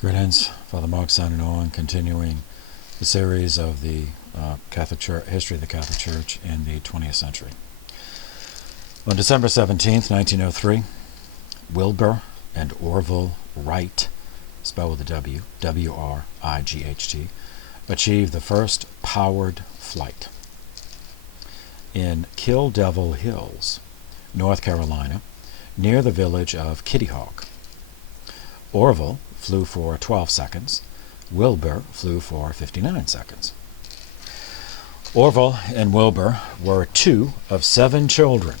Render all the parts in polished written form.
Greetings, Father Mark signing on, continuing the series of the Catholic Church, history of the Catholic Church in the 20th century. On December 17th, 1903, Wilbur and Orville Wright, spelled with a W, W-R-I-G-H-T, achieved the first powered flight. In Kill Devil Hills, North Carolina, near the village of Kitty Hawk. Orville flew for 12 seconds. Wilbur flew for 59 seconds. Orville and Wilbur were two of 7 children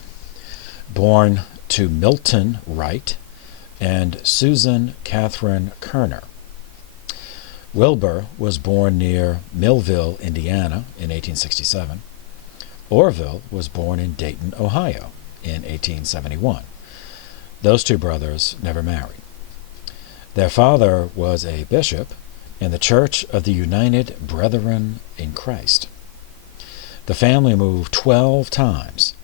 born to Milton Wright and Susan Catherine Kerner. Wilbur was born near Millville, Indiana in 1867. Orville was born in Dayton, Ohio in 1871. Those two brothers never married. Their father was a bishop in the Church of the United Brethren in Christ. The family moved 12 times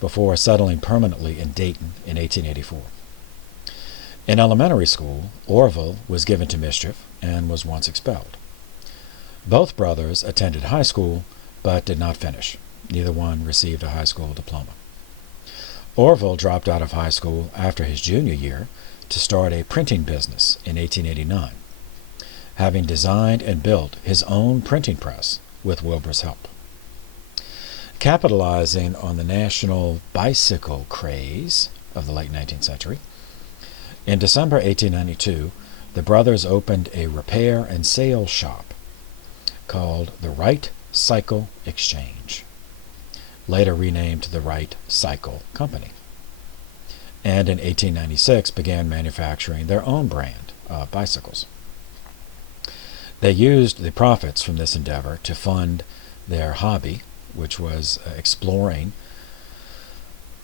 before settling permanently in Dayton in 1884. In elementary school, Orville was given to mischief and was once expelled. Both brothers attended high school but did not finish. Neither one received a high school diploma. Orville dropped out of high school after his junior year to start a printing business in 1889, having designed and built his own printing press with Wilbur's help. Capitalizing on the national bicycle craze of the late 19th century, in December 1892, the brothers opened a repair and sale shop called the Wright Cycle Exchange, later renamed the Wright Cycle Company, and in 1896 began manufacturing their own brand of bicycles. They used the profits from this endeavor to fund their hobby, which was exploring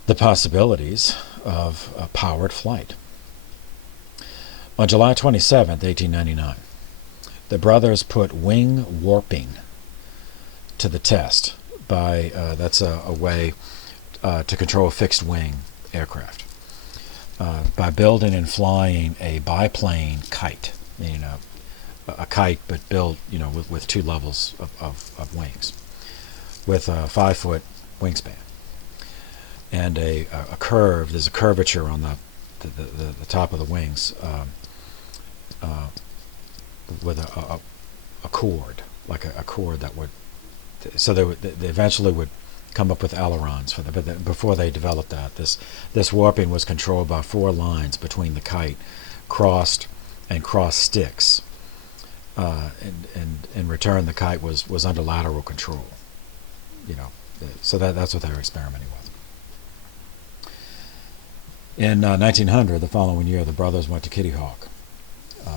the possibilities of powered flight. On July 27, 1899, the brothers put wing warping to the test by, that's a way to control a fixed wing aircraft, by building and flying a biplane kite, a kite but built, with 2 levels of wings, with a 5-foot wingspan, and a curve. There's a curvature on the top of the wings, with a cord, like a cord that would, so they eventually would come up with ailerons for them. But before they developed that, this warping was controlled by 4 lines between the kite, crossed sticks. And in return, the kite was under lateral control. So that's what they were experimenting with. In 1900, the following year, the brothers went to Kitty Hawk,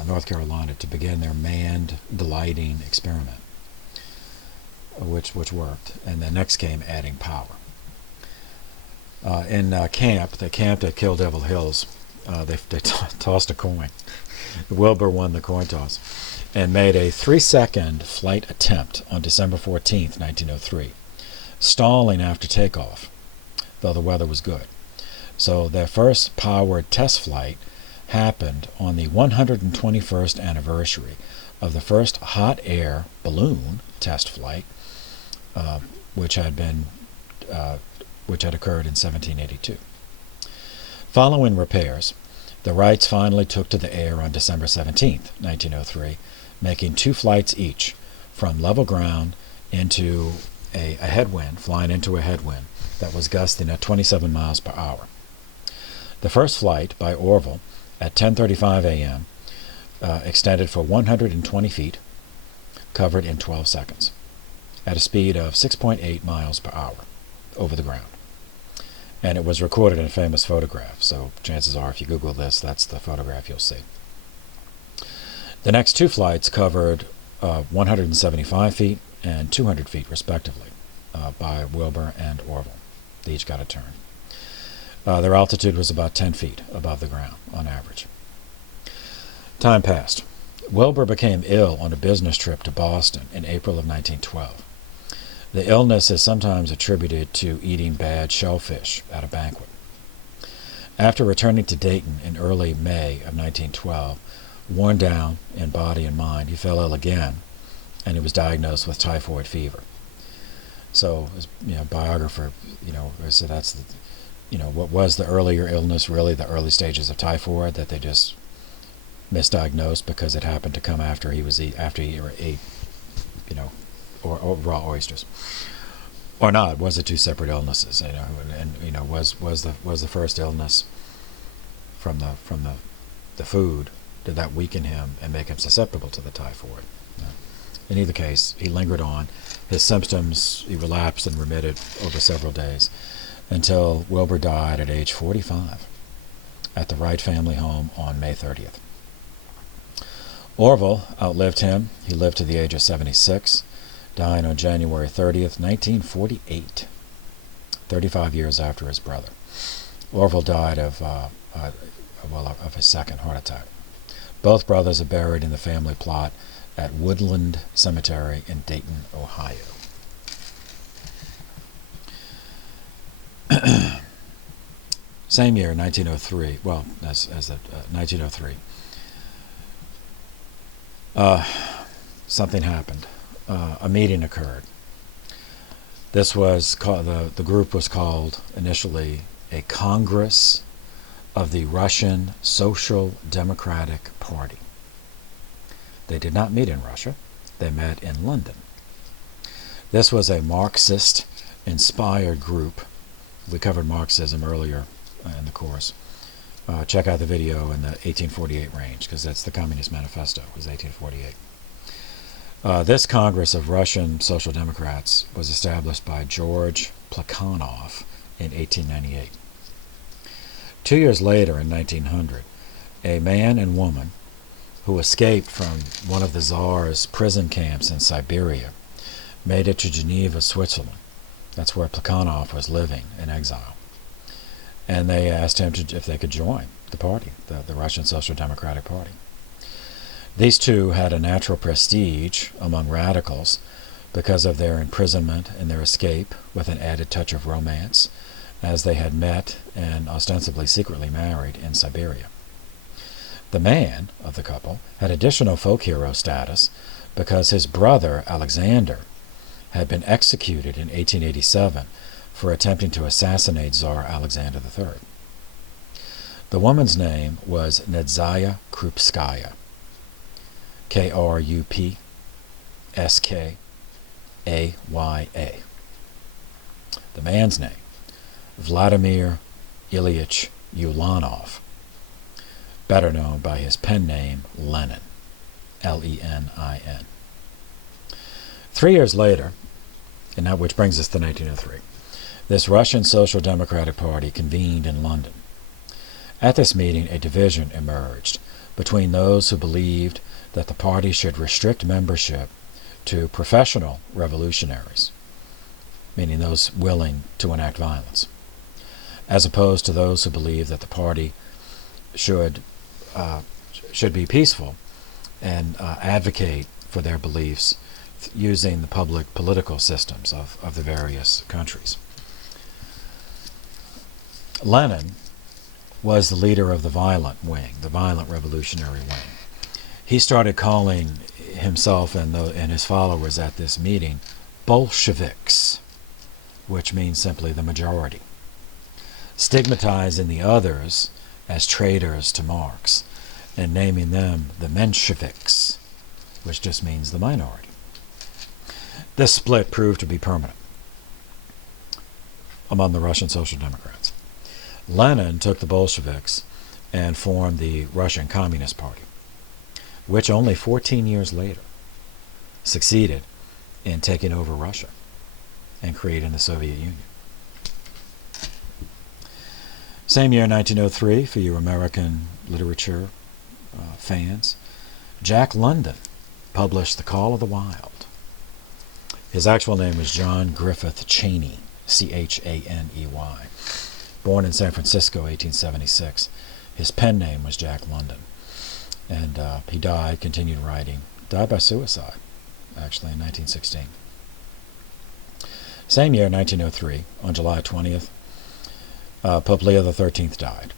North Carolina, to begin their manned gliding experiment, which worked. And then next came adding power. In camp, they camped at Kill Devil Hills. They tossed a coin. Wilbur won the coin toss and made a 3-second flight attempt on December 14th, 1903, stalling after takeoff, though the weather was good. So their first powered test flight happened on the 121st anniversary of the first hot air balloon test flight, which had occurred in 1782. Following repairs, the Wrights finally took to the air on December 17th, 1903, making 2 flights each from level ground into a headwind, flying into a headwind that was gusting at 27 miles per hour. The first flight by Orville at 10:35 a.m. Extended for 120 feet, covered in 12 seconds, at a speed of 6.8 miles per hour over the ground. And it was recorded in a famous photograph, so chances are if you Google this, that's the photograph you'll see. The next 2 flights covered 175 feet and 200 feet, respectively, by Wilbur and Orville. They each got a turn. Their altitude was about 10 feet above the ground on average. Time passed. Wilbur became ill on a business trip to Boston in April of 1912. The illness is sometimes attributed to eating bad shellfish at a banquet. After returning to Dayton in early May of 1912, Worn down in body and mind, he fell ill again, and he was diagnosed with typhoid fever. So, his biographer, so that's what was the earlier illness really the early stages of typhoid that they just misdiagnosed because it happened to come after he ate, or raw oysters, or not? Was it two separate illnesses? Was the first illness from the food? Did that weaken him and make him susceptible to the typhoid? No. In either case, he lingered on. His symptoms, he relapsed and remitted over several days until Wilbur died at age 45 at the Wright family home on May 30th. Orville outlived him. He lived to the age of 76, dying on January 30th, 1948, 35 years after his brother. Orville died of his second heart attack. Both brothers are buried in the family plot at Woodland Cemetery in Dayton, Ohio. Same year, 1903. Well, as 1903. Something happened. A meeting occurred. This was the group was called initially a Congress of the Russian Social Democratic Party. They did not meet in Russia. They met in London. This was a Marxist-inspired group. We covered Marxism earlier in the course. Check out the video in the 1848 range, because that's the Communist Manifesto, was 1848. This Congress of Russian Social Democrats was established by George Plekhanov in 1898. 2 years later, in 1900, a man and woman who escaped from one of the Tsar's prison camps in Siberia made it to Geneva, Switzerland. That's where Plekhanov was living in exile. And they asked him if they could join the party, the Russian Social Democratic Party. These two had a natural prestige among radicals because of their imprisonment and their escape, with an added touch of romance, as they had met and ostensibly secretly married in Siberia. The man of the couple had additional folk hero status because his brother, Alexander, had been executed in 1887 for attempting to assassinate Tsar Alexander III. The woman's name was Nadzaya Krupskaya, Krupskaya. The man's name, Vladimir Ilyich Ulanov, better known by his pen name Lenin, Lenin. 3 years later, and now which brings us to 1903, this Russian Social Democratic Party convened in London. At this meeting, a division emerged between those who believed that the party should restrict membership to professional revolutionaries, meaning those willing to enact violence, as opposed to those who believed that the party should be peaceful and advocate for their beliefs using the public political systems of the various countries. Lenin was the leader of the violent wing, the violent revolutionary wing. He started calling himself and his followers at this meeting Bolsheviks, which means simply the majority, stigmatizing the others as traitors to Marx, and naming them the Mensheviks, which just means the minority. This split proved to be permanent among the Russian Social Democrats. Lenin took the Bolsheviks and formed the Russian Communist Party, which only 14 years later succeeded in taking over Russia and creating the Soviet Union. Same year, 1903, for you American literature fans, Jack London published The Call of the Wild. His actual name was John Griffith Chaney, Chaney, born in San Francisco, 1876. His pen name was Jack London. And he continued writing, died by suicide, actually, in 1916. Same year, 1903, on July 20th, Pope Leo XIII died.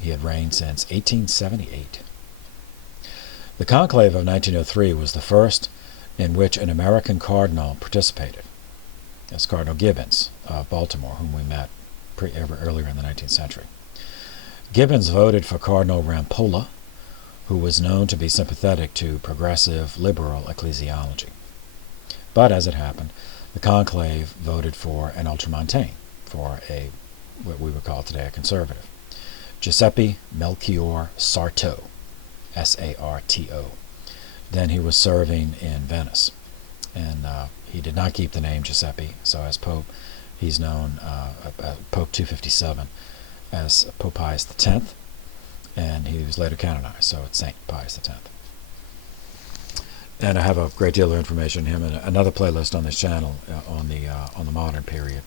He had reigned since 1878. The conclave of 1903 was the first in which an American cardinal participated. That's Cardinal Gibbons of Baltimore, whom we met earlier in the 19th century. Gibbons voted for Cardinal Rampolla, who was known to be sympathetic to progressive liberal ecclesiology. But as it happened, the conclave voted for an ultramontane, for what we would call today a conservative, Giuseppe Melchior Sarto, Sarto. Then he was serving in Venice, and he did not keep the name Giuseppe, so as Pope, he's known, Pope 257, as Pope Pius X, and he was later canonized, so it's Saint Pius X. And I have a great deal of information on him, and another playlist on this channel on the modern period.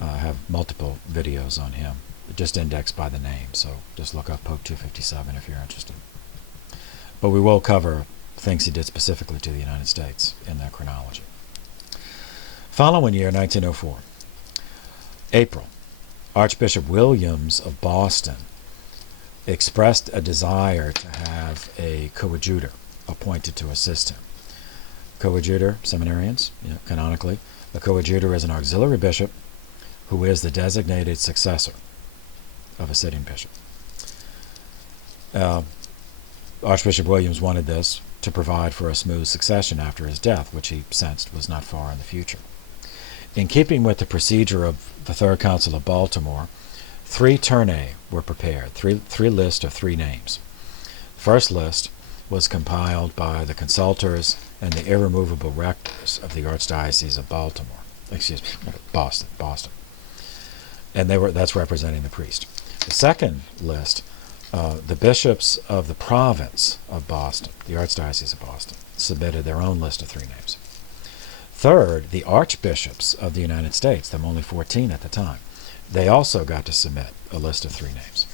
I have multiple videos on him, just indexed by the name, so just look up Pope 257 if you're interested. But we will cover things he did specifically to the United States in that chronology. Following year, 1904, April, Archbishop Williams of Boston expressed a desire to have a coadjutor appointed to assist him. Coadjutor, seminarians, canonically, a coadjutor is an auxiliary bishop who is the designated successor of a sitting bishop. Archbishop Williams wanted this to provide for a smooth succession after his death, which he sensed was not far in the future. In keeping with the procedure of the Third Council of Baltimore, 3 tournae were prepared, three lists of 3 names. The first list was compiled by the consultors and the irremovable rectors of the Archdiocese of Boston. And that's representing the priest. The second list, the bishops of the province of Boston, the Archdiocese of Boston, submitted their own list of 3 names. Third, the archbishops of the United States, them only 14 at the time, they also got to submit a list of 3 names.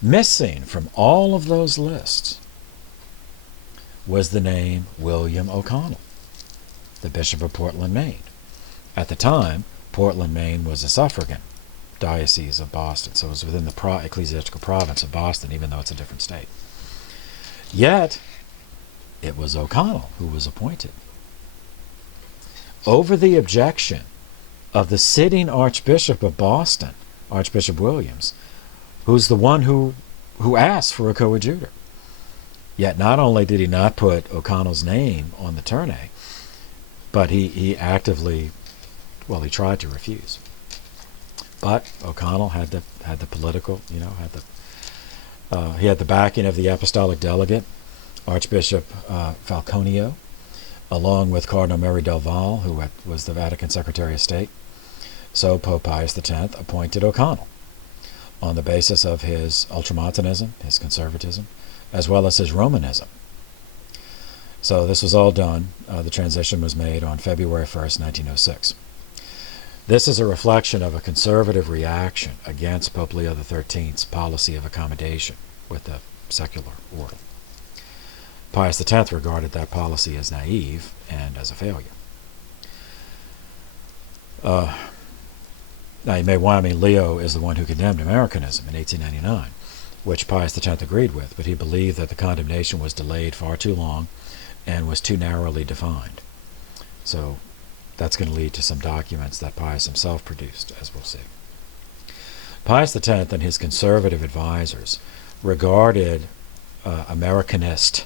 Missing from all of those lists was the name William O'Connell, the Bishop of Portland, Maine. At the time, Portland, Maine was a suffragan diocese of Boston, so it was within the ecclesiastical province of Boston, even though it's a different state. Yet, it was O'Connell who was appointed. Over the objection of the sitting Archbishop of Boston, Archbishop Williams, who's the one who asked for a coadjutor. Yet not only did he not put O'Connell's name on the tournay, but he actively, he tried to refuse. But O'Connell had the political, he had the backing of the apostolic delegate, Archbishop Falconio, along with Cardinal Mary del Val, who was the Vatican Secretary of State. So Pope Pius X appointed O'Connell on the basis of his ultramontanism, his conservatism, as well as his Romanism. So this was all done. The transition was made on February 1st, 1906. This is a reflection of a conservative reaction against Pope Leo XIII's policy of accommodation with the secular order. Pius X regarded that policy as naive and as a failure. Now you may wonder, Leo is the one who condemned Americanism in 1899, which Pius X agreed with, but he believed that the condemnation was delayed far too long and was too narrowly defined. So that's going to lead to some documents that Pius himself produced, as we'll see. Pius X and his conservative advisors regarded Americanist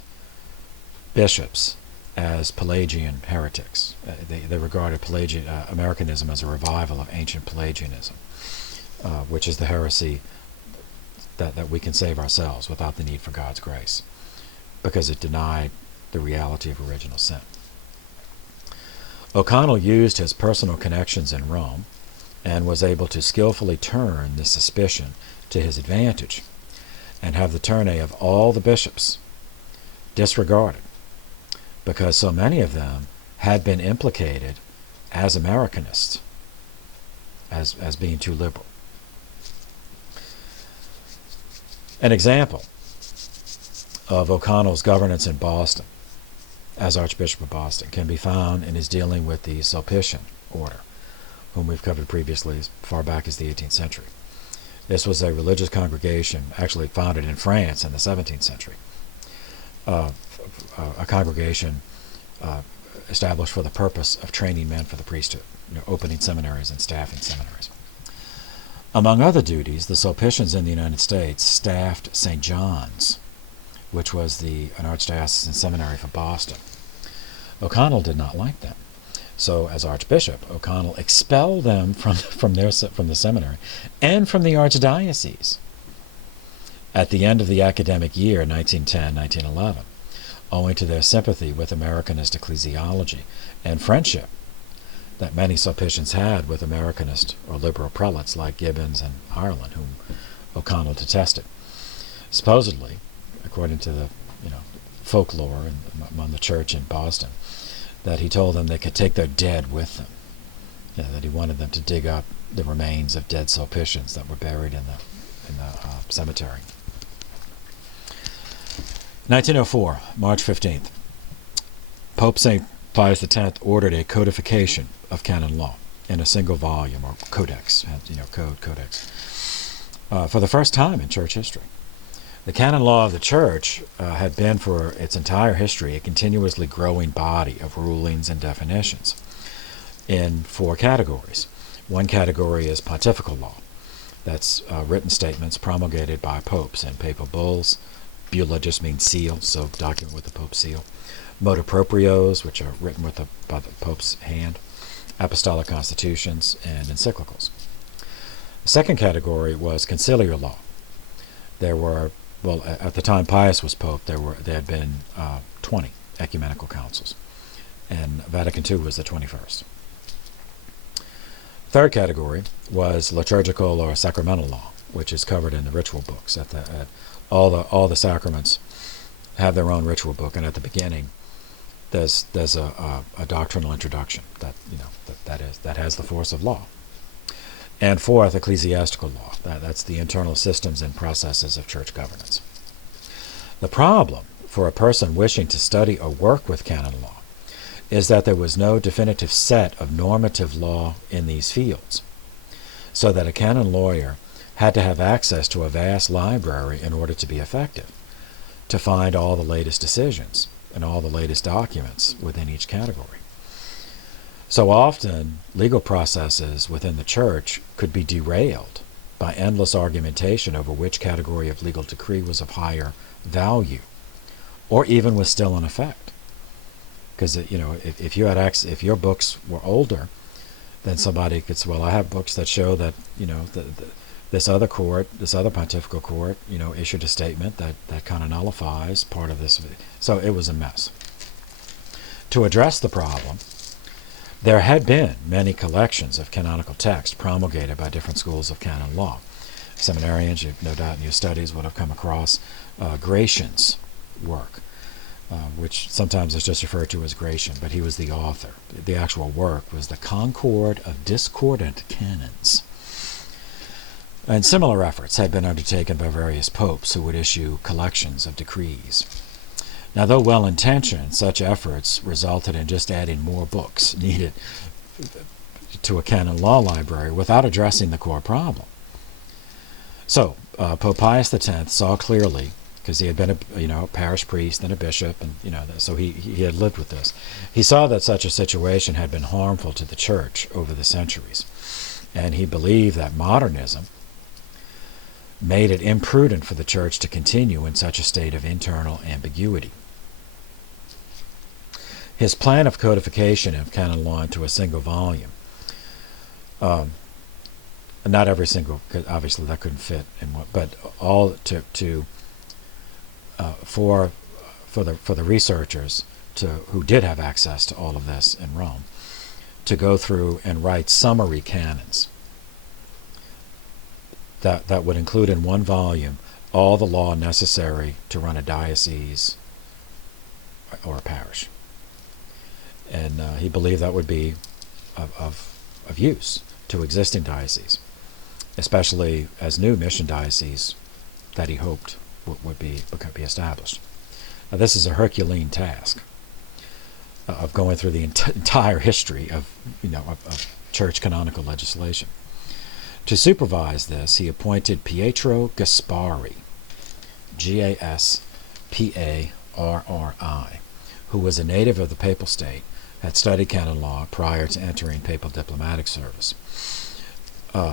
bishops as Pelagian heretics. They regarded Americanism as a revival of ancient Pelagianism, which is the heresy that we can save ourselves without the need for God's grace, because it denied the reality of original sin. O'Connell used his personal connections in Rome and was able to skillfully turn this suspicion to his advantage and have the tournay of all the bishops disregarded, because so many of them had been implicated as Americanists, as being too liberal. An example of O'Connell's governance in Boston as Archbishop of Boston can be found in his dealing with the Sulpician order, whom we've covered previously as far back as the 18th century. This was a religious congregation actually founded in France in the 17th century. a congregation established for the purpose of training men for the priesthood, opening seminaries and staffing seminaries. Among other duties, the Sulpicians in the United States staffed St. John's, which was an archdiocesan seminary for Boston. O'Connell did not like them. So, as Archbishop, O'Connell expelled them from the seminary and from the archdiocese at the end of the academic year 1910-1911, owing to their sympathy with Americanist ecclesiology and friendship that many Sulpicians had with Americanist or liberal prelates like Gibbons and Ireland, whom O'Connell detested. Supposedly, according to the folklore among the church in Boston, that he told them they could take their dead with them. That he wanted them to dig up the remains of dead Sulpicians that were buried in the cemetery. 1904, March 15th. Pope St. Pius X ordered a codification of canon law in a single volume, or codex, codex, for the first time in church history. The canon law of the church had been for its entire history a continuously growing body of rulings and definitions in 4 categories. One category is pontifical law. That's written statements promulgated by popes and papal bulls. Bulla just means seal, so document with the Pope's seal. Motu proprios, which are written by the Pope's hand. Apostolic constitutions and encyclicals. The second category was conciliar law. There were, at the time Pius was Pope, there had been 20 ecumenical councils, and Vatican II was the 21st. Third category was liturgical or sacramental law, which is covered in the ritual books. All the sacraments have their own ritual book, and at the beginning, there's a doctrinal introduction that has the force of law. And fourth, ecclesiastical law. That's the internal systems and processes of church governance. The problem for a person wishing to study or work with canon law is that there was no definitive set of normative law in these fields, so that a canon lawyer had to have access to a vast library in order to be effective, to find all the latest decisions and all the latest documents within each category. So often, legal processes within the church could be derailed by endless argumentation over which category of legal decree was of higher value, or even was still in effect. Because if you had if your books were older, then somebody could say, well, I have books that show that this other pontifical court, issued a statement that kind of nullifies part of this. So it was a mess. To address the problem, there had been many collections of canonical text promulgated by different schools of canon law. Seminarians, no doubt in your studies, would have come across Gratian's work, which sometimes is just referred to as Gratian, but he was the author. The actual work was the Concord of Discordant Canons. And similar efforts had been undertaken by various popes who would issue collections of decrees. Now, though well-intentioned, such efforts resulted in just adding more books needed to a canon law library without addressing the core problem. So, Pope Pius X saw clearly, because he had been a parish priest and a bishop, and so he had lived with this. He saw that such a situation had been harmful to the church over the centuries, and he believed that modernism made it imprudent for the church to continue in such a state of internal ambiguity. His plan of codification of canon law into a single volume, not every single, because obviously that couldn't fit in one, but all for the researchers who did have access to all of this in Rome, to go through and write summary canons that would include in one volume all the law necessary to run a diocese or a parish. And he believed that would be of use to existing dioceses, especially as new mission dioceses that he hoped would be established. Now, this is a Herculean task of going through the entire history of church canonical legislation. To supervise this, he appointed Pietro Gaspari, Gaspari, RRI, who was a native of the Papal State, had studied canon law prior to entering papal diplomatic service.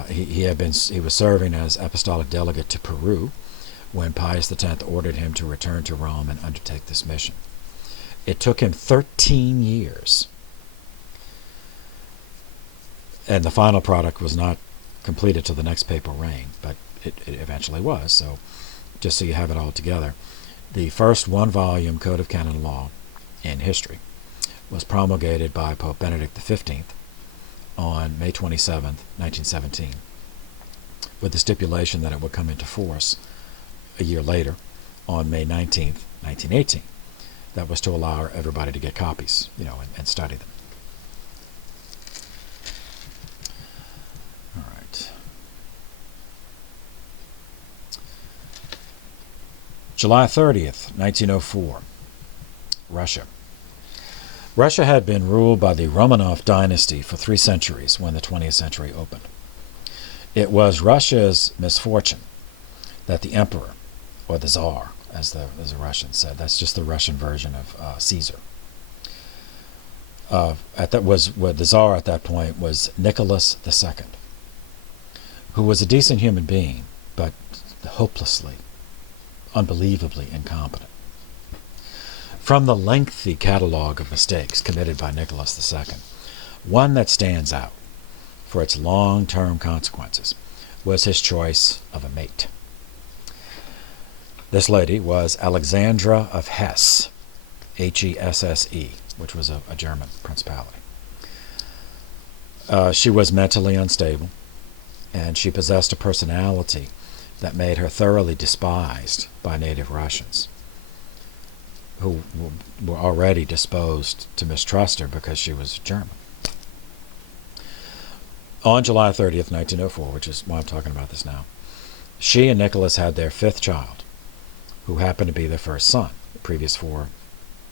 He was serving as apostolic delegate to Peru when Pius X ordered him to return to Rome and undertake this mission. It took him 13 years, and the final product was not completed till the next papal reign, but it eventually was. So just so you have it all together, the first one-volume Code of Canon Law in history was promulgated by Pope Benedict XV on May 27, 1917, with the stipulation that it would come into force a year later on May 19, 1918. That was to allow everybody to get copies, and study them. All right. July 30th, 1904, Russia. Russia had been ruled by the Romanov dynasty for 3 centuries when the 20th century opened. It was Russia's misfortune that the emperor, or the Tsar, as the Russians said, that's just the Russian version of Caesar. The Tsar at that point was Nicholas II, who was a decent human being, but hopelessly, unbelievably incompetent. From the lengthy catalog of mistakes committed by Nicholas II, one that stands out for its long-term consequences was his choice of a mate. This lady was Alexandra of Hesse, Hesse, which was a German principality. She was mentally unstable, and she possessed a personality that made her thoroughly despised by native Russians, who were already disposed to mistrust her because she was German. On July 30th, 1904, which is why I'm talking about this now, she and Nicholas had their 5th child, who happened to be their first son. The previous 4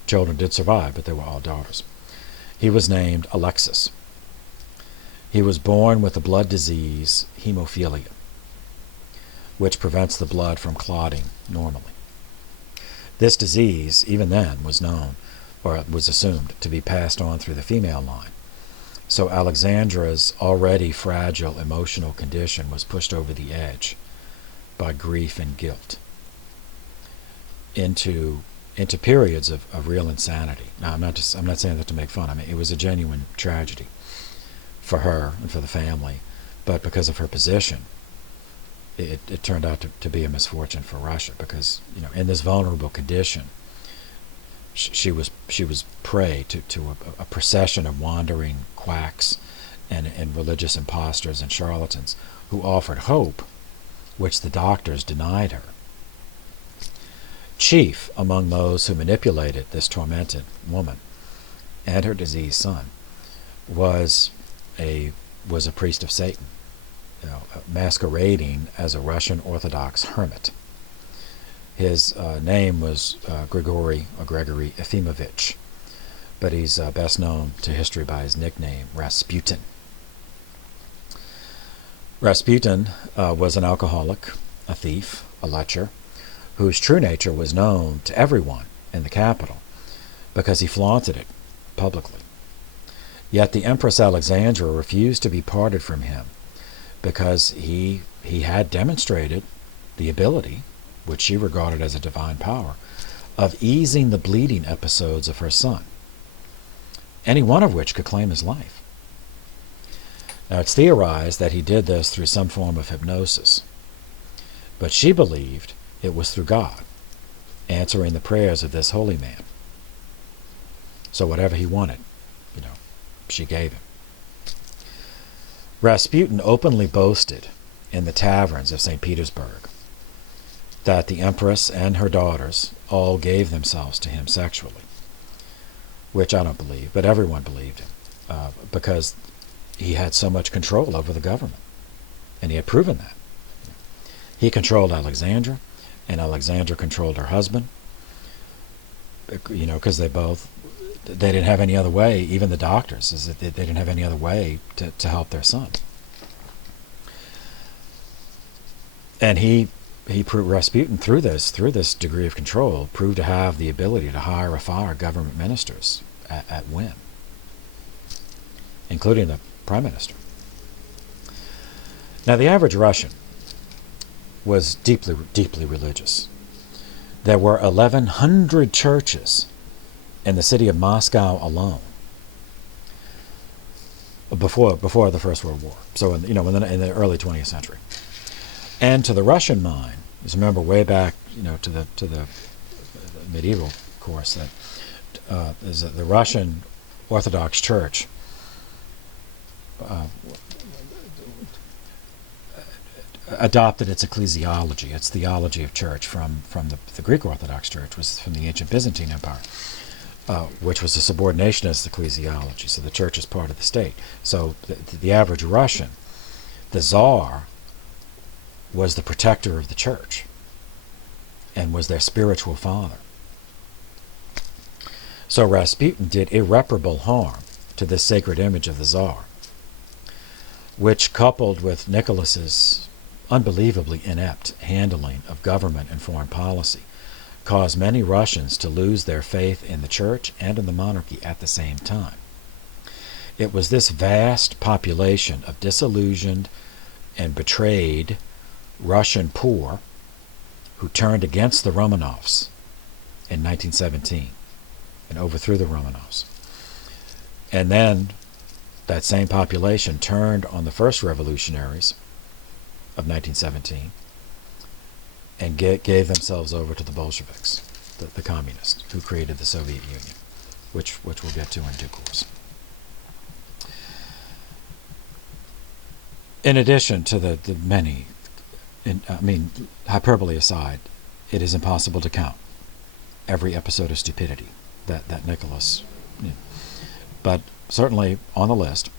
children did survive, but they were all daughters. He was named Alexis. He was born with the blood disease hemophilia, which prevents the blood from clotting normally. This disease, even then, was known, or it was assumed, to be passed on through the female line. So Alexandra's already fragile emotional condition was pushed over the edge by grief and guilt into periods of real insanity. Now, I'm not saying that to make fun. I mean, it was a genuine tragedy for her and for the family, but because of her position, it turned out to be a misfortune for Russia, because in this vulnerable condition, she was prey to a procession of wandering quacks and religious impostors and charlatans who offered hope, which the doctors denied her. Chief among those who manipulated this tormented woman and her diseased son was a priest of Satan, masquerading as a Russian Orthodox hermit. His name was Gregory Efimovich, but he's best known to history by his nickname Rasputin. Rasputin was an alcoholic, a thief, a lecher, whose true nature was known to everyone in the capital because he flaunted it publicly. Yet the Empress Alexandra refused to be parted from him because he had demonstrated the ability, which she regarded as a divine power, of easing the bleeding episodes of her son, any one of which could claim his life. Now, it's theorized that he did this through some form of hypnosis, but she believed it was through God, answering the prayers of this holy man. So whatever he wanted, she gave him. Rasputin openly boasted in the taverns of St. Petersburg that the Empress and her daughters all gave themselves to him sexually, which I don't believe, but everyone believed him, because he had so much control over the government, and he had proven that. He controlled Alexandra, and Alexandra controlled her husband, because they didn't have any other way, even the doctors, they didn't have any other way to help their son. And he Rasputin, through this degree of control, proved to have the ability to hire or fire government ministers at whim, including the prime minister. Now, the average Russian was deeply religious. There were 1,100 churches in the city of Moscow alone before the First World War. So, in the early 20th century. And to the Russian mind, just remember way back, to the medieval course, that the Russian Orthodox Church adopted its ecclesiology, its theology of church from the Greek Orthodox Church, was from the ancient Byzantine Empire, which was a subordinationist ecclesiology. So the church is part of the state. So the average Russian, the Tsar, was the protector of the church and was their spiritual father. So Rasputin did irreparable harm to this sacred image of the Tsar, which, coupled with Nicholas's unbelievably inept handling of government and foreign policy, caused many Russians to lose their faith in the church and in the monarchy at the same time. It was this vast population of disillusioned and betrayed Russian poor who turned against the Romanovs in 1917 and overthrew the Romanovs. And then that same population turned on the first revolutionaries of 1917 and gave themselves over to the Bolsheviks, the communists, who created the Soviet Union, which we'll get to in due course. In addition to the many, hyperbole aside, it is impossible to count every episode of stupidity that Nicholas, but certainly on the list,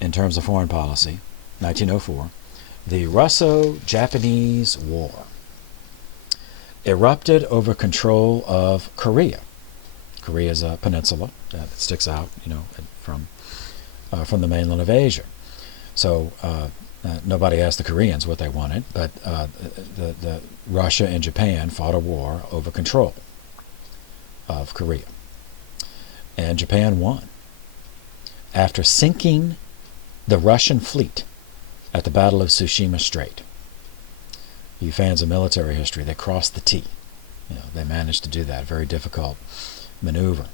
in terms of foreign policy, 1904, the Russo-Japanese War erupted over control of Korea. Korea is a peninsula that sticks out, from the mainland of Asia. So nobody asked the Koreans what they wanted, but the Russia and Japan fought a war over control of Korea. And Japan won. After sinking the Russian fleet at the Battle of Tsushima Strait. You fans of military history, they crossed the T. They managed to do that. Very difficult maneuver.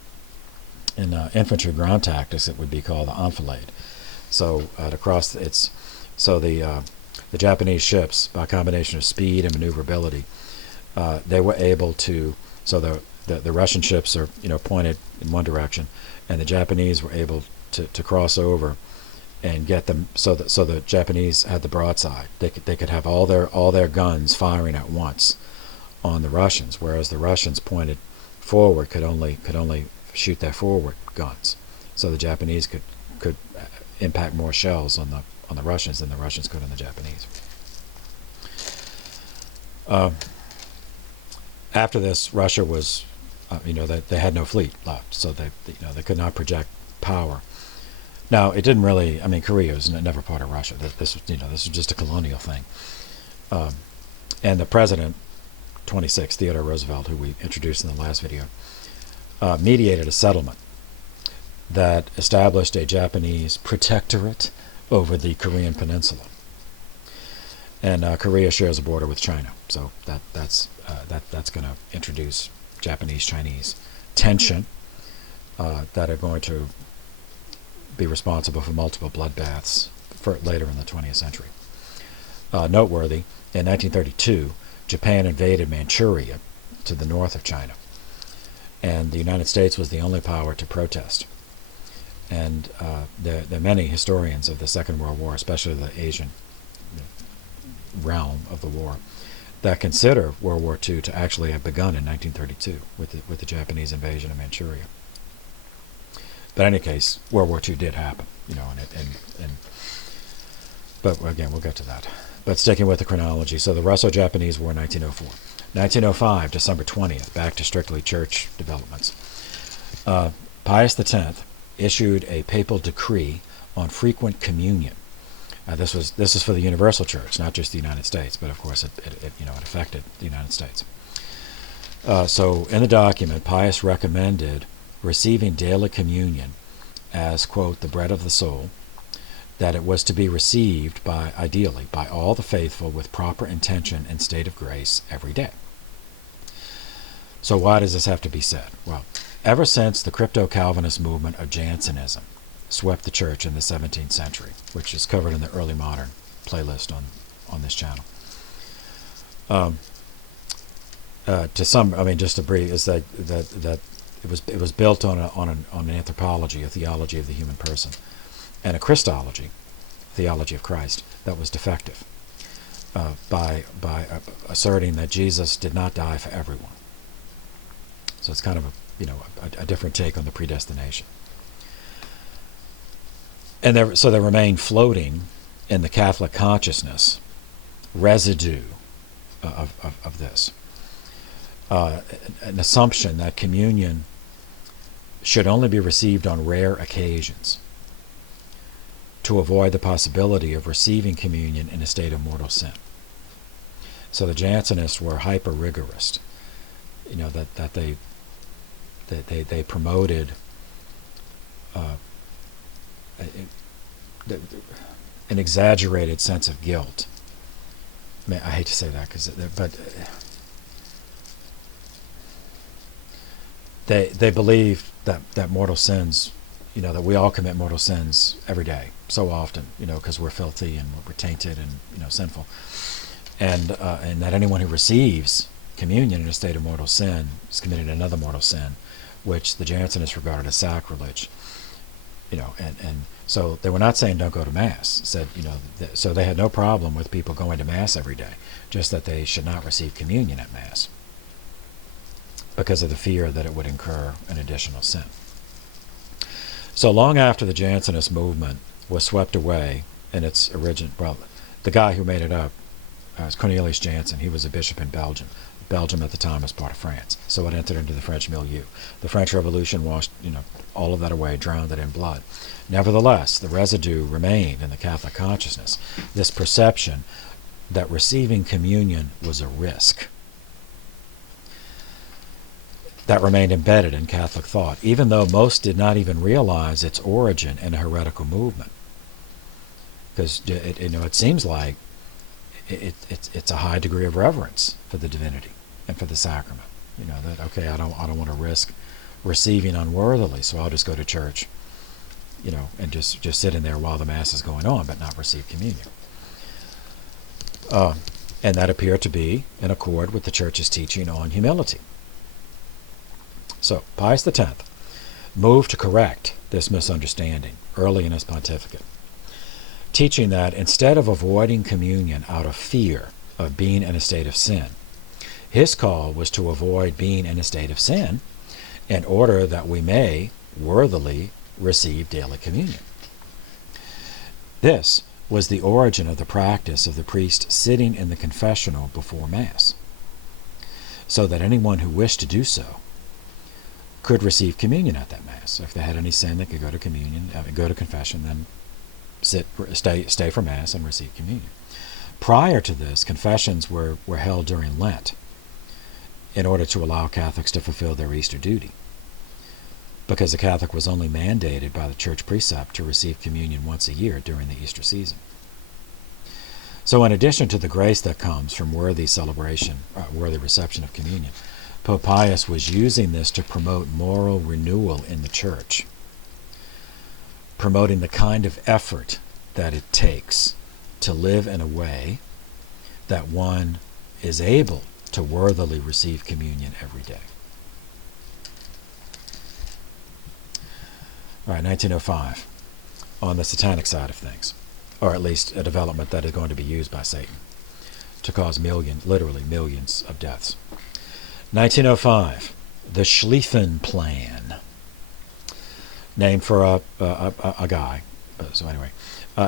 In infantry ground tactics, it would be called the enfilade. So to cross, the Japanese ships, by a combination of speed and maneuverability, they were able to. So the Russian ships are pointed in one direction, and the Japanese were able to cross over and get them. So the Japanese had the broadside. They could have all their guns firing at once on the Russians, whereas the Russians pointed forward could only shoot their forward guns. So the Japanese could impact more shells on the Russians than the Russians could on the Japanese. After this, Russia was, they had no fleet left, so they could not project power. Now, it didn't really. Korea was never part of Russia. This was just a colonial thing. And the president, 26, Theodore Roosevelt, who we introduced in the last video, mediated a settlement that established a Japanese protectorate over the Korean peninsula. And Korea shares a border with China, so that's going to introduce Japanese-Chinese tension that are going to be responsible for multiple bloodbaths for later in the 20th century. Noteworthy, in 1932, Japan invaded Manchuria to the north of China, and the United States was the only power to protest. And there are many historians of the Second World War, especially the Asian realm of the war, that consider World War II to actually have begun in 1932 with the Japanese invasion of Manchuria. But in any case, World War II did happen, but again, we'll get to that. But sticking with the chronology, so the Russo-Japanese War, 1904. 1905, December 20th, back to strictly church developments. Pius X issued a papal decree on frequent communion, This is for the Universal Church, not just the United States, but of course it affected the United States. So in the document, Pius recommended receiving daily communion as, quote, the bread of the soul, that it was to be received ideally by all the faithful with proper intention and state of grace every day. So why does this have to be said? Well, ever since the crypto-Calvinist movement of Jansenism swept the church in the 17th century, which is covered in the early modern playlist on this channel. Just to brief, is that it was built on an anthropology, a theology of the human person, and a Christology, theology of Christ, that was defective, by asserting that Jesus did not die for everyone. So it's kind of a different take on the predestination. And there remained floating in the Catholic consciousness residue of this. An assumption that communion should only be received on rare occasions to avoid the possibility of receiving communion in a state of mortal sin. So the Jansenists were hyper-rigorist, that they promoted an exaggerated sense of guilt. I hate to say that, but they believe that mortal sins, that we all commit mortal sins every day, so often, because we're filthy and we're tainted and sinful, and that anyone who receives communion in a state of mortal sin is committing another mortal sin, which the Jansenists regarded as sacrilege. And so they were not saying don't go to Mass. Said, so they had no problem with people going to Mass every day, just that they should not receive communion at Mass because of the fear that it would incur an additional sin. So long after the Jansenist movement was swept away in its origin, the guy who made it up was Cornelius Jansen. He was a bishop in Belgium. Belgium at the time was part of France, so it entered into the French milieu. The French Revolution washed, all of that away, drowned it in blood. Nevertheless, the residue remained in the Catholic consciousness, this perception that receiving communion was a risk. That remained embedded in Catholic thought, even though most did not even realize its origin in a heretical movement. Because it seems like it's a high degree of reverence for the divinity and for the sacrament. That okay, I don't want to risk receiving unworthily, so I'll just go to church, and just sit in there while the Mass is going on, but not receive communion. And that appeared to be in accord with the Church's teaching on humility. So Pius X moved to correct this misunderstanding early in his pontificate, teaching that instead of avoiding communion out of fear of being in a state of sin, his call was to avoid being in a state of sin in order that we may worthily receive daily communion. This was the origin of the practice of the priest sitting in the confessional before Mass, so that anyone who wished to do so could receive communion at that Mass. If they had any sin, they could go to communion, go to confession, then stay for Mass and receive communion. Prior to this, confessions were held during Lent in order to allow Catholics to fulfill their Easter duty, because the Catholic was only mandated by the church precept to receive communion once a year during the Easter season. So in addition to the grace that comes from worthy reception of communion, Pope Pius was using this to promote moral renewal in the church, promoting the kind of effort that it takes to live in a way that one is able to worthily receive communion every day. All right, 1905, on the satanic side of things, or at least a development that is going to be used by Satan to cause literally millions of deaths. 1905, the Schlieffen Plan, named for a guy. So anyway,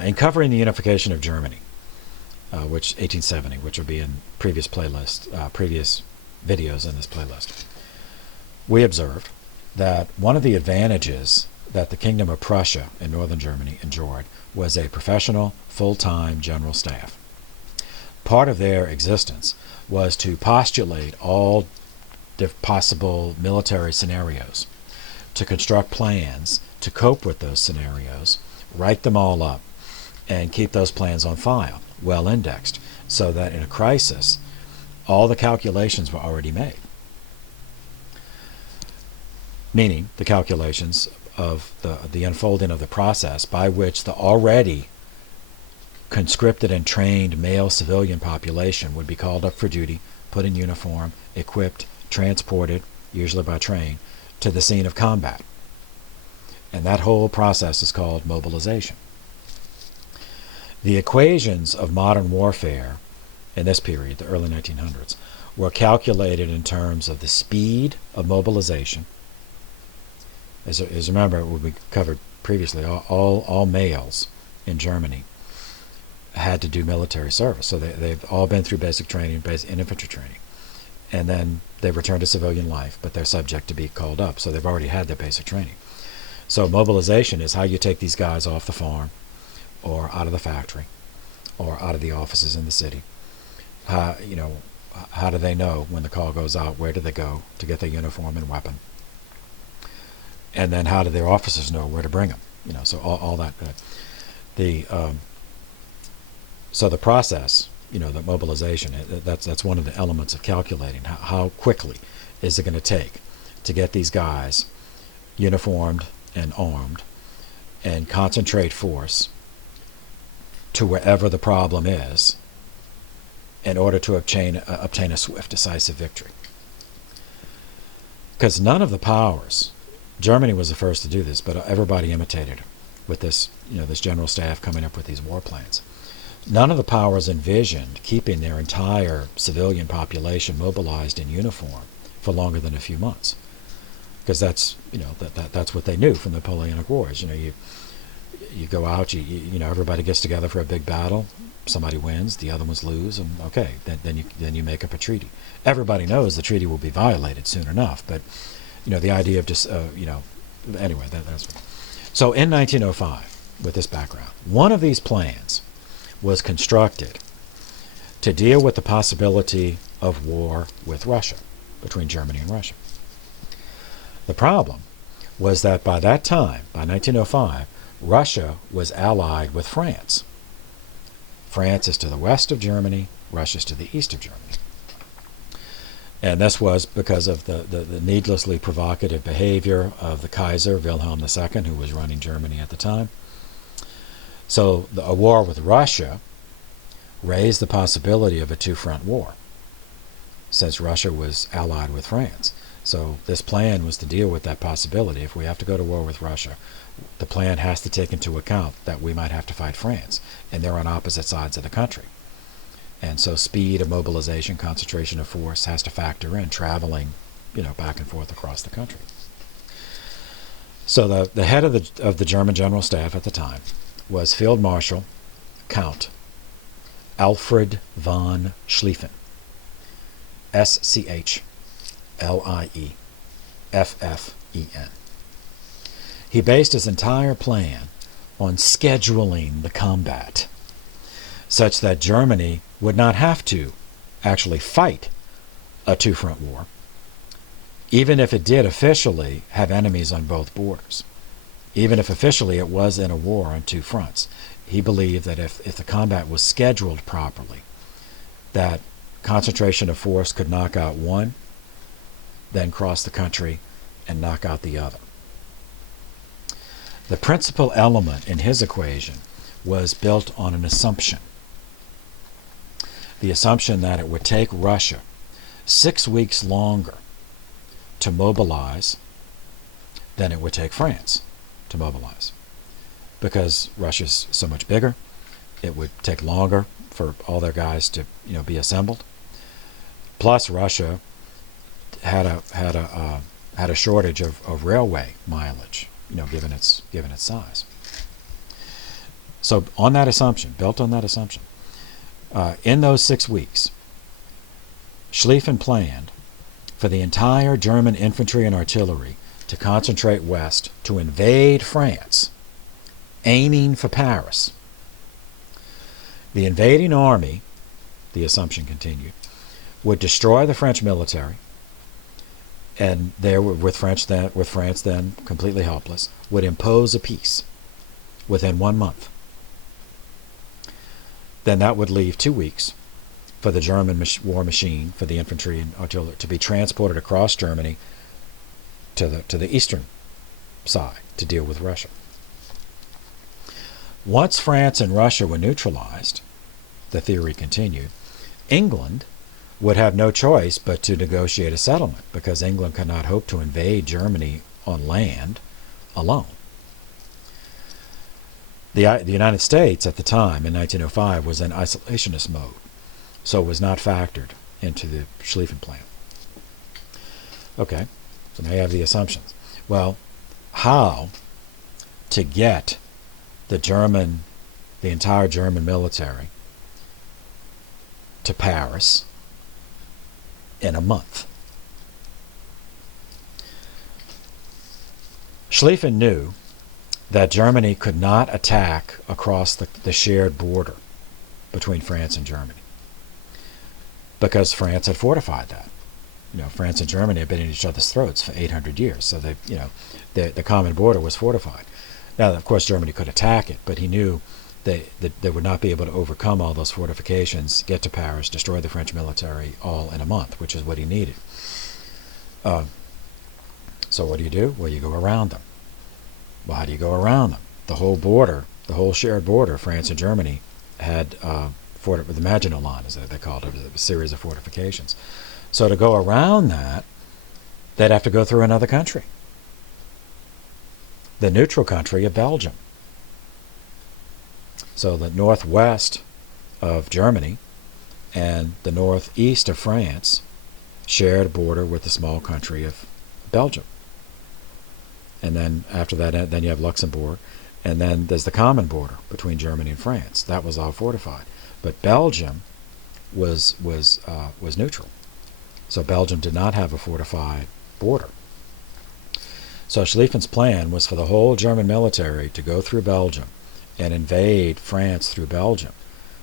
in covering the unification of Germany, which 1870, which will be in previous videos in this playlist, we observed that one of the advantages that the Kingdom of Prussia in northern Germany enjoyed was a professional, full-time general staff. Part of their existence was to postulate all possible military scenarios, to construct plans to cope with those scenarios, write them all up, and keep those plans on file, well indexed, so that in a crisis, all the calculations were already made. Meaning the calculations of the unfolding of the process by which the already conscripted and trained male civilian population would be called up for duty, put in uniform, equipped, transported, usually by train, to the scene of combat. And that whole process is called mobilization. The equations of modern warfare in this period, the early 1900s, were calculated in terms of the speed of mobilization. As remember, what we covered previously, all males in Germany had to do military service. So they've all been through basic training, basic infantry training. And then they return to civilian life, but they're subject to be called up. So they've already had their basic training. So mobilization is how you take these guys off the farm or out of the factory or out of the offices in the city. How do they know when the call goes out? Where do they go to get their uniform and weapon? And then how do their officers know where to bring them? So all that. So the process, the mobilization, that's one of the elements of calculating. How quickly is it going to take to get these guys uniformed and armed and concentrate force to wherever the problem is in order to obtain a swift, decisive victory. Because none of the powers, Germany was the first to do this, but everybody imitated with this, this general staff coming up with these war plans. None of the powers envisioned keeping their entire civilian population mobilized in uniform for longer than a few months, because that's that's what they knew from the Napoleonic Wars. You go out, everybody gets together for a big battle. Somebody wins, the other ones lose, and okay, then you make up a treaty. Everybody knows the treaty will be violated soon enough, but the idea of just anyway, that's so in 1905, with this background, one of these plans was constructed to deal with the possibility of war with Russia, between Germany and Russia. The problem was that by that time, by 1905, Russia was allied with France. France is to the west of Germany, Russia is to the east of Germany. And this was because of the needlessly provocative behavior of the Kaiser, Wilhelm II, who was running Germany at the time. So a war with Russia raised the possibility of a two-front war, since Russia was allied with France. So this plan was to deal with that possibility. If we have to go to war with Russia, the plan has to take into account that we might have to fight France, and they're on opposite sides of the country. And so speed of mobilization, concentration of force has to factor in traveling, back and forth across the country. So the head of the German General Staff at the time was Field Marshal Count Alfred von Schlieffen, Schlieffen. He based his entire plan on scheduling the combat, such that Germany would not have to actually fight a two-front war, even if it did officially have enemies on both borders. Even if officially it was in a war on two fronts, he believed that if the combat was scheduled properly, that concentration of force could knock out one, then cross the country and knock out the other. The principal element in his equation was built on an assumption. The assumption that it would take Russia 6 weeks longer to mobilize than it would take France to mobilize. Because Russia's so much bigger, it would take longer for all their guys to be assembled. Plus, Russia had a shortage of railway mileage, given its size. So on that assumption, built on that assumption, in those 6 weeks, Schlieffen planned for the entire German infantry and artillery to concentrate west to invade France, aiming for Paris. The invading army, the assumption continued, would destroy the French military, and there, with France then completely helpless, would impose a peace within 1 month. Then that would leave 2 weeks for the German war machine, for the infantry and artillery, to be transported across Germany to the eastern side to deal with Russia. Once France and Russia were neutralized, the theory continued, England would have no choice but to negotiate a settlement, because England could not hope to invade Germany on land alone. The United States at the time, in 1905, was in isolationist mode, so it was not factored into the Schlieffen Plan. Okay, so now you have the assumptions. Well, how to get the entire German military to Paris in a month? Schlieffen knew that Germany could not attack across the shared border between France and Germany, because France had fortified that. France and Germany had been in each other's throats for 800 years, so the common border was fortified. Now, of course, Germany could attack it, but he knew they would not be able to overcome all those fortifications, get to Paris, destroy the French military all in a month, which is what he needed. So what do? Well, you go around them. Well, how do you go around them? The whole border, the whole shared border, France and Germany had the Maginot Line, as they called it, a series of fortifications. So to go around that, they'd have to go through another country, the neutral country of Belgium. So the northwest of Germany and the northeast of France shared a border with the small country of Belgium. And then after that, then you have Luxembourg, and then there's the common border between Germany and France. That was all fortified, but Belgium was neutral. So Belgium did not have a fortified border. So Schlieffen's plan was for the whole German military to go through Belgium and invade France through Belgium,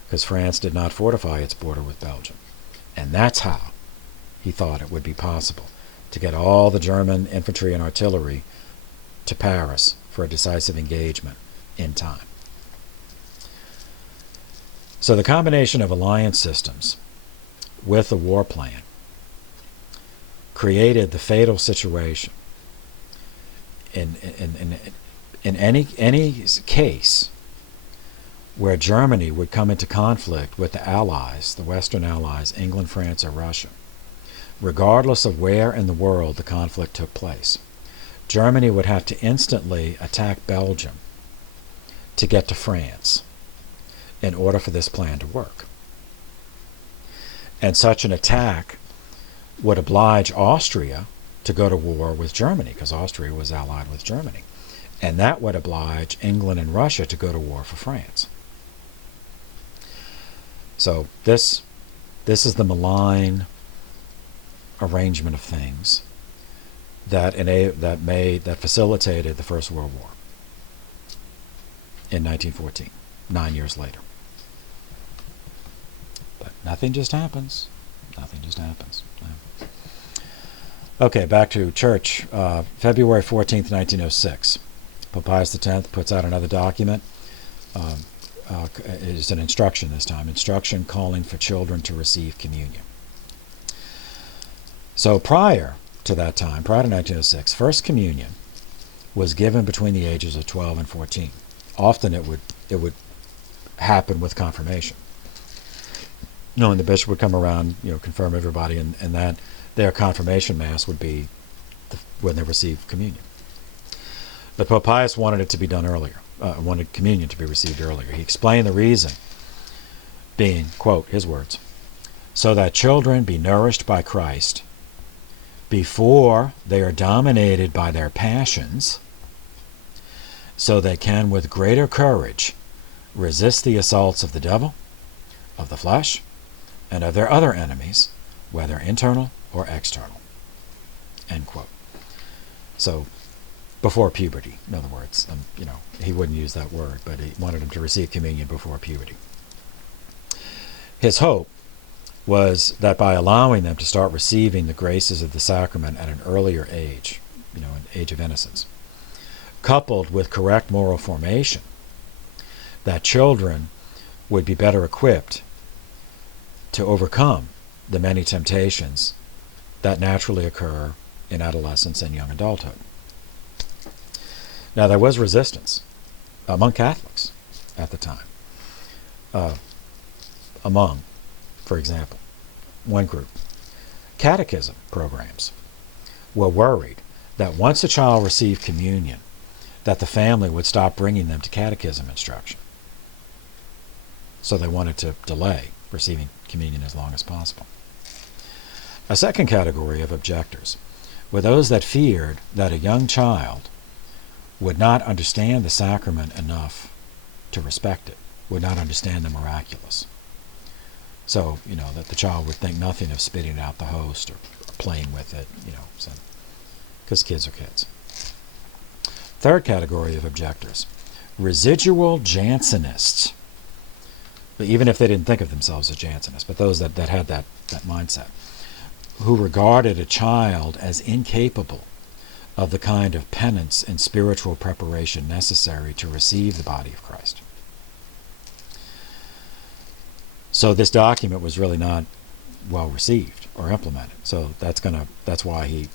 because France did not fortify its border with Belgium. And that's how he thought it would be possible to get all the German infantry and artillery to Paris for a decisive engagement in time. So the combination of alliance systems with the war plan created the fatal situation. In any case where Germany would come into conflict with the Allies, the Western Allies, England, France, or Russia, regardless of where in the world the conflict took place, Germany would have to instantly attack Belgium to get to France in order for this plan to work. And such an attack would oblige Austria to go to war with Germany, because Austria was allied with Germany. And that would oblige England and Russia to go to war for France. So this is the malign arrangement of things that facilitated the First World War in 1914, 9 years later. But nothing just happens. Nothing just happens. No. Okay, back to church. February 14th, 1906. Pope Pius X puts out another document. It is an instruction this time. Instruction calling for children to receive communion. So prior to that time, prior to 1906, First Communion was given between the ages of 12 and 14. Often it would happen with confirmation. And the bishop would come around, confirm everybody, and that their confirmation mass would be when they received communion. But Pope Pius wanted it to be done earlier, wanted communion to be received earlier. He explained the reason being, quote, his words, so that children be nourished by Christ before they are dominated by their passions, so they can with greater courage resist the assaults of the devil, of the flesh, and of their other enemies, whether internal or external. End quote. So before puberty, in other words. He wouldn't use that word, but he wanted them to receive communion before puberty. His hope was that by allowing them to start receiving the graces of the sacrament at an earlier age, an age of innocence, coupled with correct moral formation, that children would be better equipped to overcome the many temptations that naturally occur in adolescence and young adulthood. Now, there was resistance among Catholics at the time. Among, for example, one group, catechism programs were worried that once a child received communion, that the family would stop bringing them to catechism instruction. So they wanted to delay receiving communion as long as possible. A second category of objectors were those that feared that a young child would not understand the sacrament enough to respect it, would not understand the miraculous. So, that the child would think nothing of spitting out the host or playing with it, because kids are kids. Third category of objectors, residual Jansenists. But even if they didn't think of themselves as Jansenists, but those that had that mindset, who regarded a child as incapable of the kind of penance and spiritual preparation necessary to receive the body of Christ. So this document was really not well received or implemented. So that's why he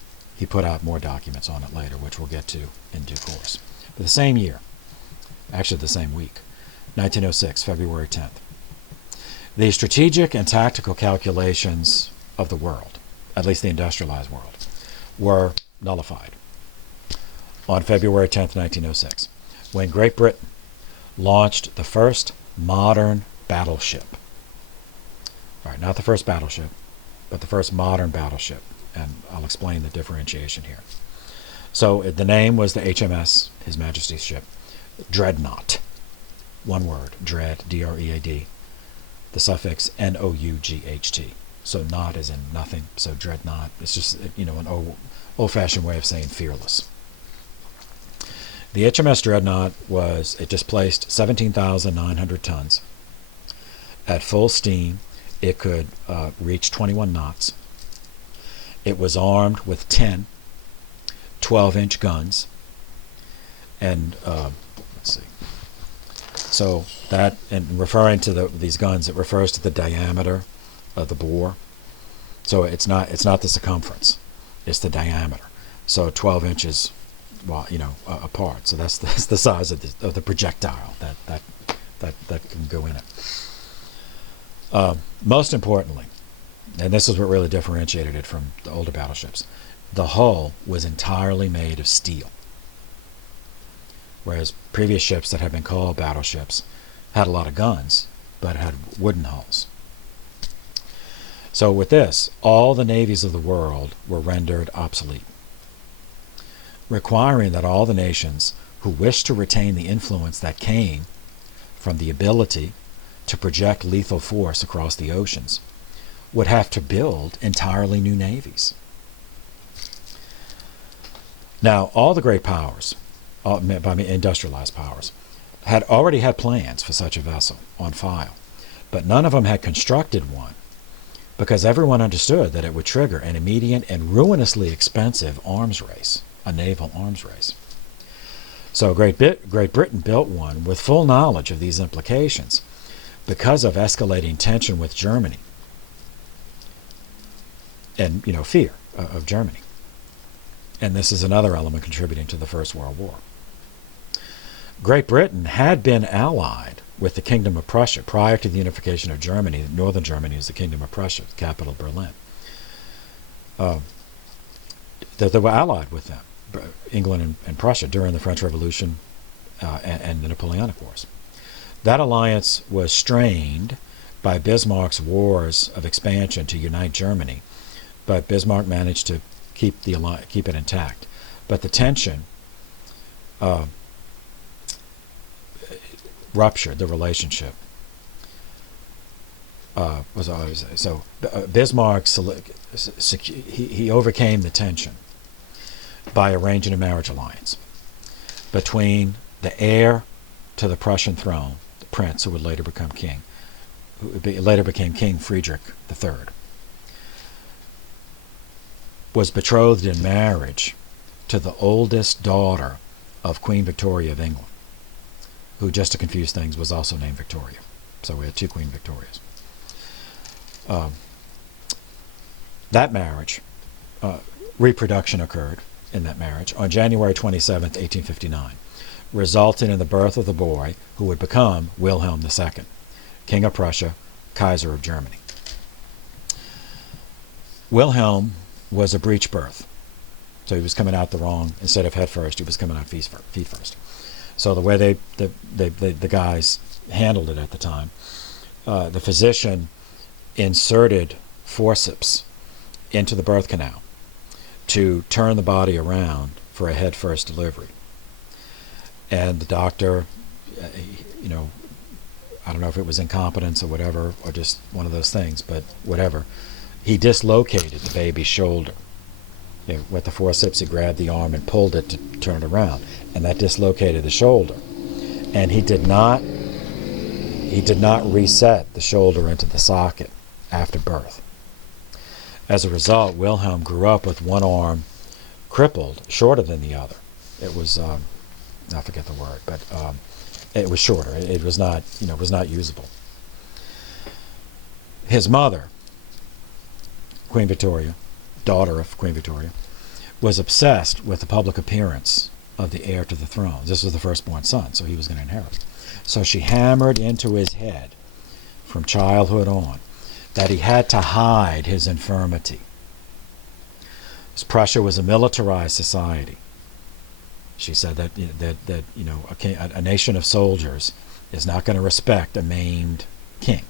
put out more documents on it later, which we'll get to in due course. But the same year, actually the same week, 1906, February 10th, the strategic and tactical calculations of the world, at least the industrialized world, were nullified on February 10th, 1906, when Great Britain launched the first modern battleship. All right, not the first battleship, but the first modern battleship, and I'll explain the differentiation here. So the name was the HMS, His Majesty's ship, Dreadnought. One word, dread, D-R-E-A-D. The suffix N-O-U-G-H-T. So not as in nothing, so Dreadnought. It's just, an old-fashioned way of saying fearless. The HMS Dreadnought it displaced 17,900 tons. At full steam, it could reach 21 knots. It was armed with 10 12-inch guns. And, let's see. So that, and referring to these guns, it refers to the diameter of the bore. So it's not the circumference, it's the diameter. So 12 inches, apart. So that's the size of the projectile that can go in it. Most importantly, and this is what really differentiated it from the older battleships, the hull was entirely made of steel. Whereas previous ships that had been called battleships had a lot of guns, but had wooden hulls. So with this, all the navies of the world were rendered obsolete, requiring that all the nations who wished to retain the influence that came from the ability to project lethal force across the oceans would have to build entirely new navies. Now, all the great powers, by industrialized powers, had already had plans for such a vessel on file, but none of them had constructed one because everyone understood that it would trigger an immediate and ruinously expensive arms race, a naval arms race. So Great Britain built one with full knowledge of these implications because of escalating tension with Germany and, fear of Germany. And this is another element contributing to the First World War. Great Britain had been allied with the Kingdom of Prussia prior to the unification of Germany. Northern Germany is the Kingdom of Prussia, the capital Berlin. They were allied with them, England and Prussia, during the French Revolution and the Napoleonic Wars. That alliance was strained by Bismarck's wars of expansion to unite Germany, but Bismarck managed to keep it intact. But the tension ruptured the relationship. Bismarck he overcame the tension by arranging a marriage alliance between the heir to the Prussian throne, the prince who would later become king, later became King Friedrich III, was betrothed in marriage to the oldest daughter of Queen Victoria of England, who, just to confuse things, was also named Victoria. So we had two Queen Victorias. That marriage, reproduction occurred in that marriage on January 27th, 1859, resulting in the birth of the boy who would become Wilhelm II, King of Prussia, Kaiser of Germany. Wilhelm was a breech birth. So he was coming out the wrong, instead of head first, he was coming out feet first. So the way the guys handled it at the time, the physician inserted forceps into the birth canal to turn the body around for a head first delivery. And the doctor, I don't know if it was incompetence or whatever, or just one of those things, but whatever, he dislocated the baby's shoulder. With the forceps, he grabbed the arm and pulled it to turn it around, and that dislocated the shoulder. And he did not reset the shoulder into the socket after birth. As a result, Wilhelm grew up with one arm crippled, shorter than the other. It was, I forget the word, but it was shorter. It was not, was not usable. His mother, Queen Victoria, daughter of Queen Victoria, was obsessed with the public appearance of the heir to the throne. This was the firstborn son, so he was going to inherit. So she hammered into his head from childhood on that he had to hide his infirmity. Prussia was a militarized society. She said that a nation of soldiers is not going to respect a maimed king.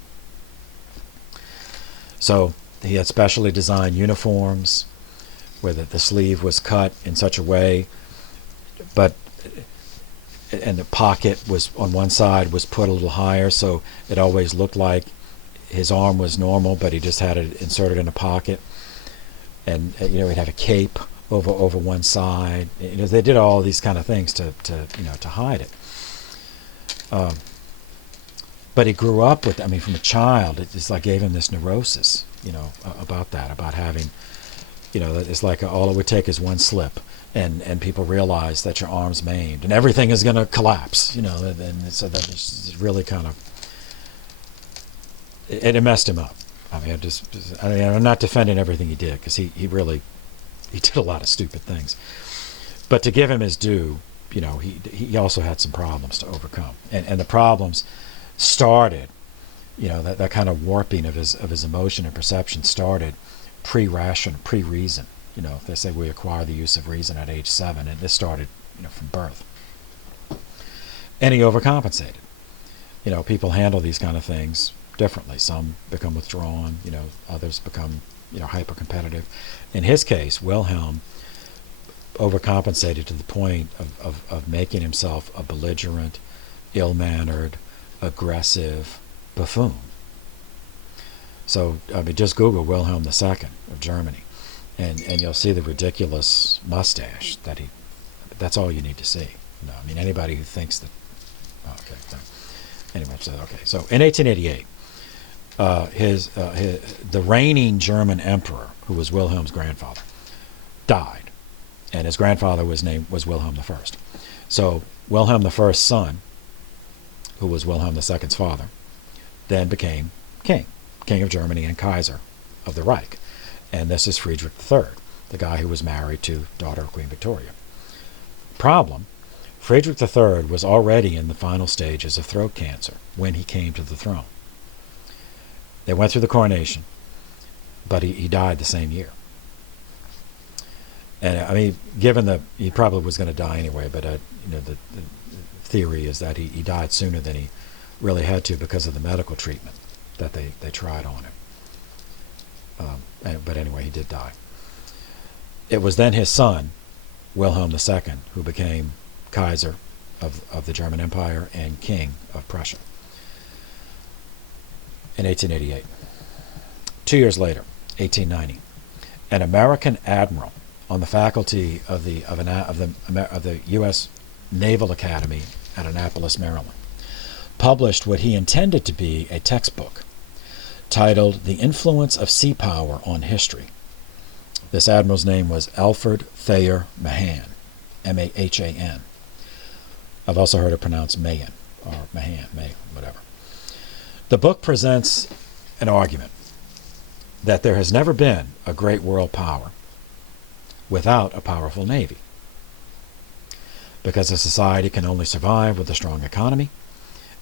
So he had specially designed uniforms where the sleeve was cut in such a way, and the pocket was on one side was put a little higher, so it always looked like his arm was normal, but he just had it inserted in a pocket. And he'd have a cape over one side. They did all these kind of things to hide it. But he grew up with, from a child, it just like gave him this neurosis, about that, about having, it's like all it would take is one slip, and people realize that your arm's maimed, and everything is going to collapse, and so that it's really kind of, it messed him up. I'm not defending everything he did, because he did a lot of stupid things. But to give him his due, he also had some problems to overcome, and the problems started, that kind of warping of his emotion and perception started pre-reason. They say we acquire the use of reason at age 7, and this started, from birth. And he overcompensated. People handle these kind of things differently. Some become withdrawn, others become, hyper-competitive. In his case, Wilhelm overcompensated to the point of making himself a belligerent, ill-mannered, aggressive buffoon. So, just Google Wilhelm II of Germany, and you'll see the ridiculous mustache that's all you need to see. Anybody who thinks that, anyway, so in 1888, the reigning German emperor, who was Wilhelm's grandfather, died, and his grandfather was Wilhelm I. So Wilhelm I's son, who was Wilhelm II's father, then became king of Germany and Kaiser of the Reich. And this is Friedrich III, the guy who was married to daughter of Queen Victoria. Problem, Friedrich III was already in the final stages of throat cancer when he came to the throne. They went through the coronation, but he died the same year. And given he probably was going to die anyway, but the theory is that he died sooner than he really had to because of the medical treatment that they tried on him. But anyway, he did die. It was then his son, Wilhelm II, who became Kaiser of the German Empire and King of Prussia in 1888. 2 years later, 1890, an American admiral on the faculty of the U.S. Naval Academy at Annapolis, Maryland, published what he intended to be a textbook titled "The Influence of Sea Power on History." This admiral's name was Alfred Thayer Mahan, M-A-H-A-N. I've also heard it pronounced Mahan, or Mahan, whatever. The book presents an argument that there has never been a great world power without a powerful navy, because a society can only survive with a strong economy,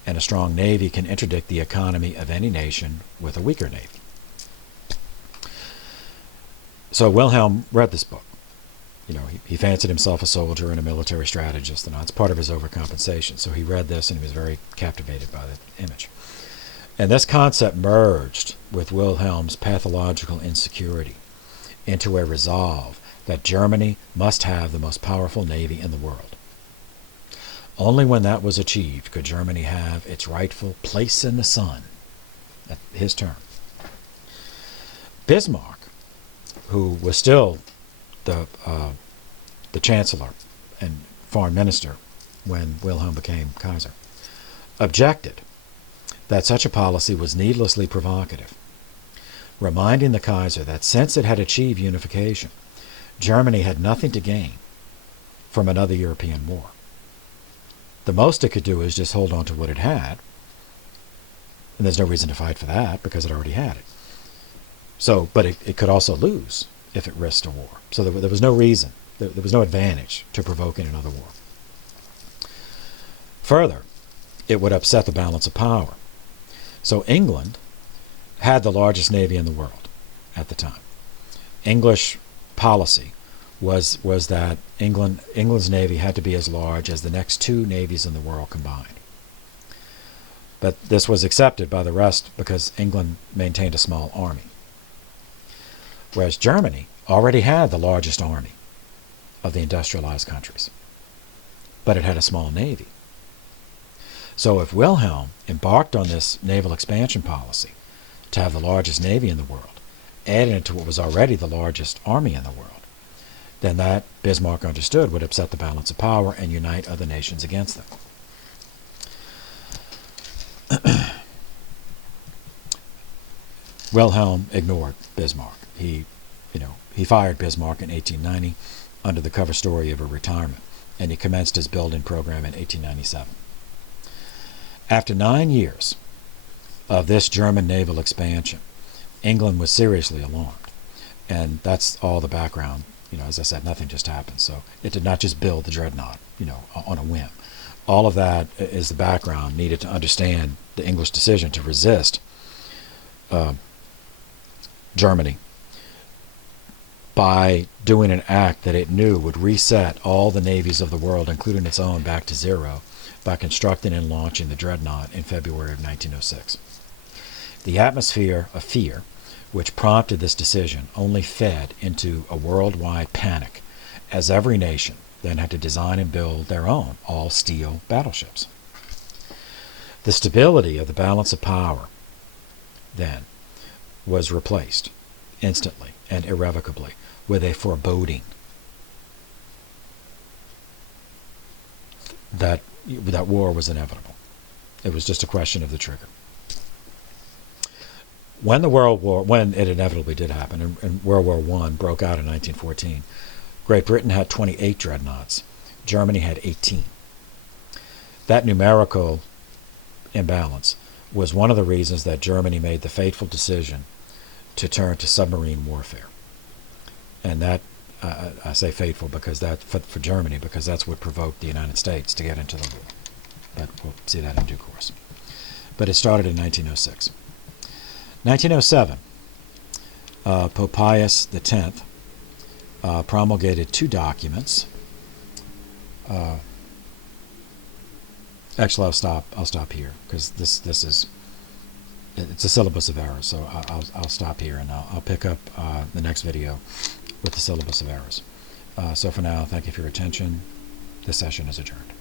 and a strong navy can interdict the economy of any nation with a weaker navy. So Wilhelm read this book. He fancied himself a soldier and a military strategist, and it's part of his overcompensation. So he read this and he was very captivated by the image. And this concept merged with Wilhelm's pathological insecurity into a resolve that Germany must have the most powerful navy in the world. Only when that was achieved could Germany have its rightful place in the sun. That's his term. Bismarck, who was still the chancellor and foreign minister when Wilhelm became Kaiser, objected that such a policy was needlessly provocative, reminding the Kaiser that since it had achieved unification, Germany had nothing to gain from another European war. The most it could do is just hold on to what it had, and there's no reason to fight for that because it already had it. But it could also lose if it risked a war. So there was no reason, there was no advantage to provoking another war. Further, it would upset the balance of power. So England had the largest navy in the world at the time. English policy was that England's navy had to be as large as the next two navies in the world combined. But this was accepted by the rest because England maintained a small army. Whereas Germany already had the largest army of the industrialized countries, but it had a small navy. So if Wilhelm embarked on this naval expansion policy to have the largest navy in the world, adding it to what was already the largest army in the world, then that, Bismarck understood, would upset the balance of power and unite other nations against them. Wilhelm ignored Bismarck. He fired Bismarck in 1890 under the cover story of a retirement, and he commenced his building program in 1897. After 9 years of this German naval expansion, England was seriously alarmed, and that's all the background. As I said, nothing just happened. So it did not just build the Dreadnought, on a whim. All of that is the background needed to understand the English decision to resist Germany by doing an act that it knew would reset all the navies of the world, including its own, back to zero by constructing and launching the Dreadnought in February of 1906. The atmosphere of fear which prompted this decision only fed into a worldwide panic, as every nation then had to design and build their own all-steel battleships. The stability of the balance of power then was replaced instantly and irrevocably with a foreboding that war was inevitable. It was just a question of the trigger. When it inevitably did happen, and World War I broke out in 1914, Great Britain had 28 dreadnoughts. Germany had 18. That numerical imbalance was one of the reasons that Germany made the fateful decision to turn to submarine warfare. And that, I say fateful because that for Germany, because that's what provoked the United States to get into the war. But we'll see that in due course. But it started in 1906. 1907, Pope Pius X promulgated two documents. Actually, I'll stop here because it's a syllabus of errors. So I'll stop here and I'll pick up the next video with the syllabus of errors. So for now, thank you for your attention. This session is adjourned.